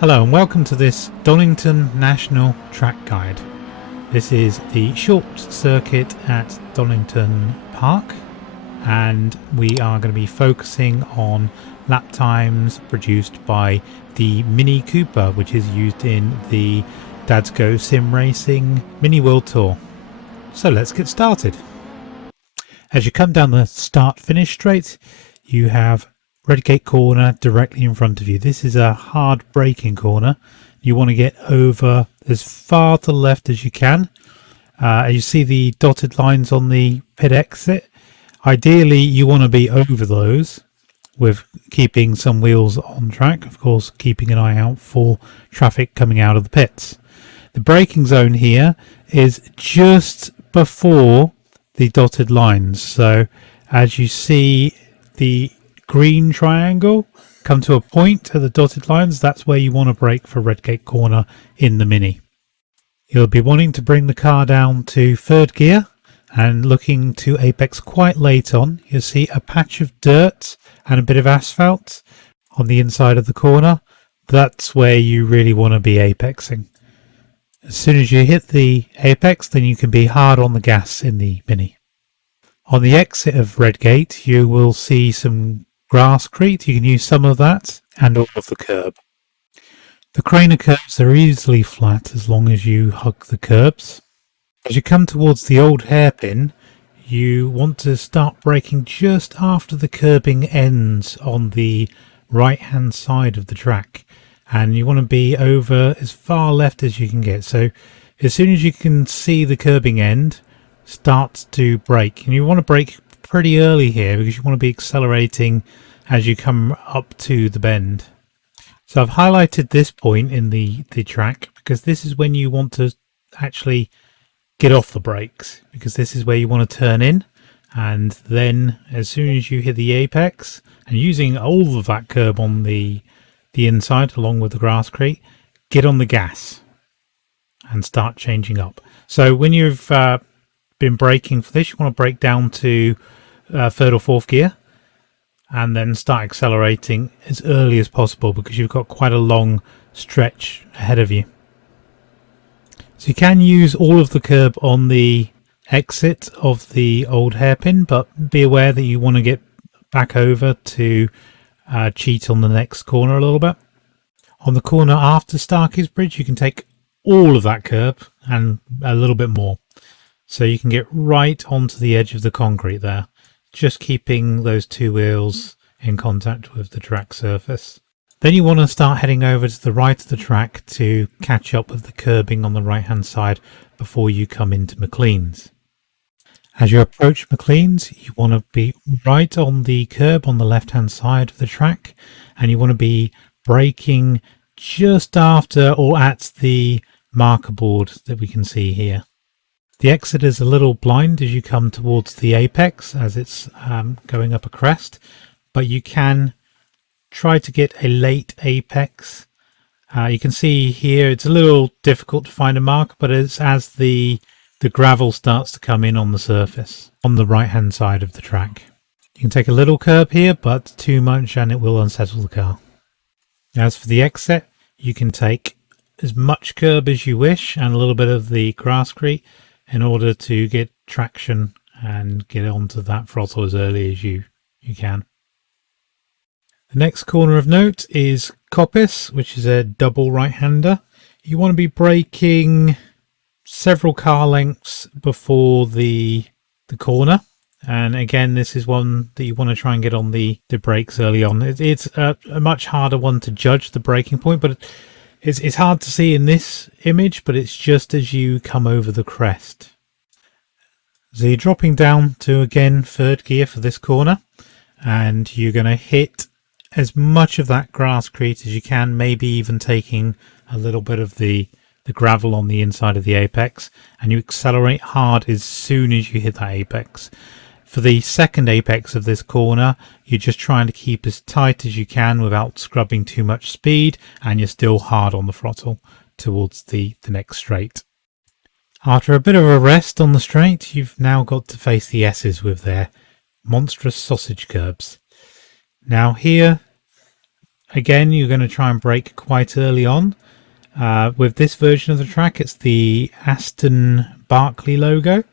Hello and welcome to this Donington National track guide. This is the short circuit at Donington Park, and we are going to be focusing on lap times produced by the Mini Cooper, which is used in the Dads Go Sim Racing Mini World Tour. So let's get started. As you come down the start-finish straight, you have Redgate corner directly in front of you. This is a hard braking corner. You want to get over as far to the left as you can. You see the dotted lines on the pit exit. Ideally, you want to be over those with keeping some wheels on track. Of course, keeping an eye out for traffic coming out of the pits. The braking zone here is just before the dotted lines. So as you see the green triangle come to a point at the dotted lines, that's where you want to brake for Redgate corner in the Mini. You'll be wanting to bring the car down to third gear and looking to apex quite late on. You'll see a patch of dirt and a bit of asphalt on the inside of the corner. That's where you really want to be apexing. As soon as you hit the apex, then you can be hard on the gas in the Mini. On the exit of Redgate, you will see some grasscrete. You can use some of that and all of the curb. The Craner curbs are easily flat as long as you hug the curbs. As you come towards the old hairpin, you want to start braking just after the curbing ends on the right hand side of the track, and you want to be over as far left as you can get. So as soon as you can see the curbing end, start to brake. And you want to brake pretty early here because you want to be accelerating as you come up to the bend. So I've highlighted this point in the track because this is when you want to actually get off the brakes, because this is where you want to turn in, and then as soon as you hit the apex and using all of that curb on the inside along with the grasscrete, get on the gas and start changing up. So when you've been braking for this, you want to brake down to third or fourth gear and then start accelerating as early as possible because you've got quite a long stretch ahead of you. So you can use all of the curb on the exit of the old hairpin, but be aware that you want to get back over to cheat on the next corner a little bit. On the corner after Starkeys Bridge, you can take all of that curb and a little bit more. So you can get right onto the edge of the concrete there, just keeping those two wheels in contact with the track surface. Then you want to start heading over to the right of the track to catch up with the curbing on the right hand side before you come into Mcleans. As you approach Mcleans, you want to be right on the curb on the left hand side of the track, and you want to be braking just after or at the marker board that we can see here. The exit is a little blind as you come towards the apex as it's going up a crest, but you can try to get a late apex. You can see here it's a little difficult to find a marker, but it's as the gravel starts to come in on the surface on the right hand side of the track. You can take a little curb here, but too much and it will unsettle the car. As for the exit, you can take as much curb as you wish and a little bit of the grasscrete in order to get traction and get onto that throttle as early as you can. The next corner of note is Coppice, which is a double right-hander. You want to be braking several car lengths before the corner, and again this is one that you want to try and get on the brakes early on. It's a much harder one to judge the braking point, but it's hard to see in this image, but it's just as you come over the crest. So you're dropping down to, again, third gear for this corner, and you're going to hit as much of that grasscrete as you can, maybe even taking a little bit of the gravel on the inside of the apex, and you accelerate hard as soon as you hit that apex. For the second apex of this corner, you're just trying to keep as tight as you can without scrubbing too much speed, and you're still hard on the throttle towards the next straight. After a bit of a rest on the straight, you've now got to face the Esses with their monstrous sausage curbs. Now here, Again, you're going to try and brake quite early on. With this version of the track, it's the Aston Barclay logo,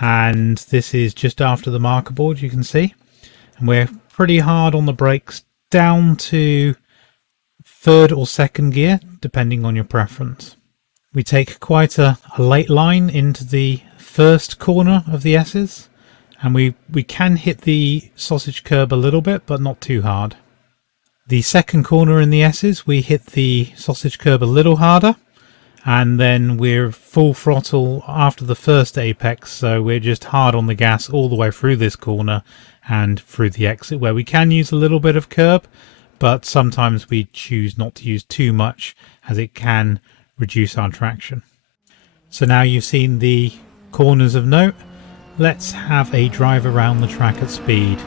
and this is just after the marker board, you can see, and we're pretty hard on the brakes down to third or second gear, depending on your preference. We take quite a late line into the first corner of the Esses, and we can hit the sausage curb a little bit, but not too hard. The second corner in the Esses, we hit the sausage curb a little harder, and then we're full throttle after the first apex, so we're just hard on the gas all the way through this corner and through the exit, where we can use a little bit of curb, but sometimes we choose not to use too much as it can reduce our traction. So now you've seen the corners of note, let's have a drive around the track at speed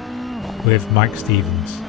with Mike Stevens.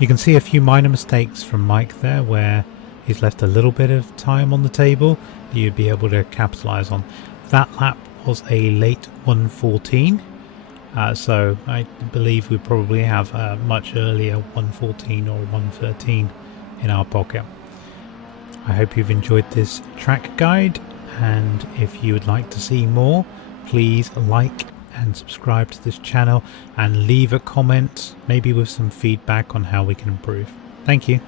You can see a few minor mistakes from Mike there where he's left a little bit of time on the table that you'd be able to capitalise on. That lap was a late 1:14, so I believe we probably have a much earlier 1:14 or 1:13 in our pocket. I hope you've enjoyed this track guide, and if you would like to see more, please like and subscribe to this channel and leave a comment, maybe with some feedback on how we can improve. Thank you.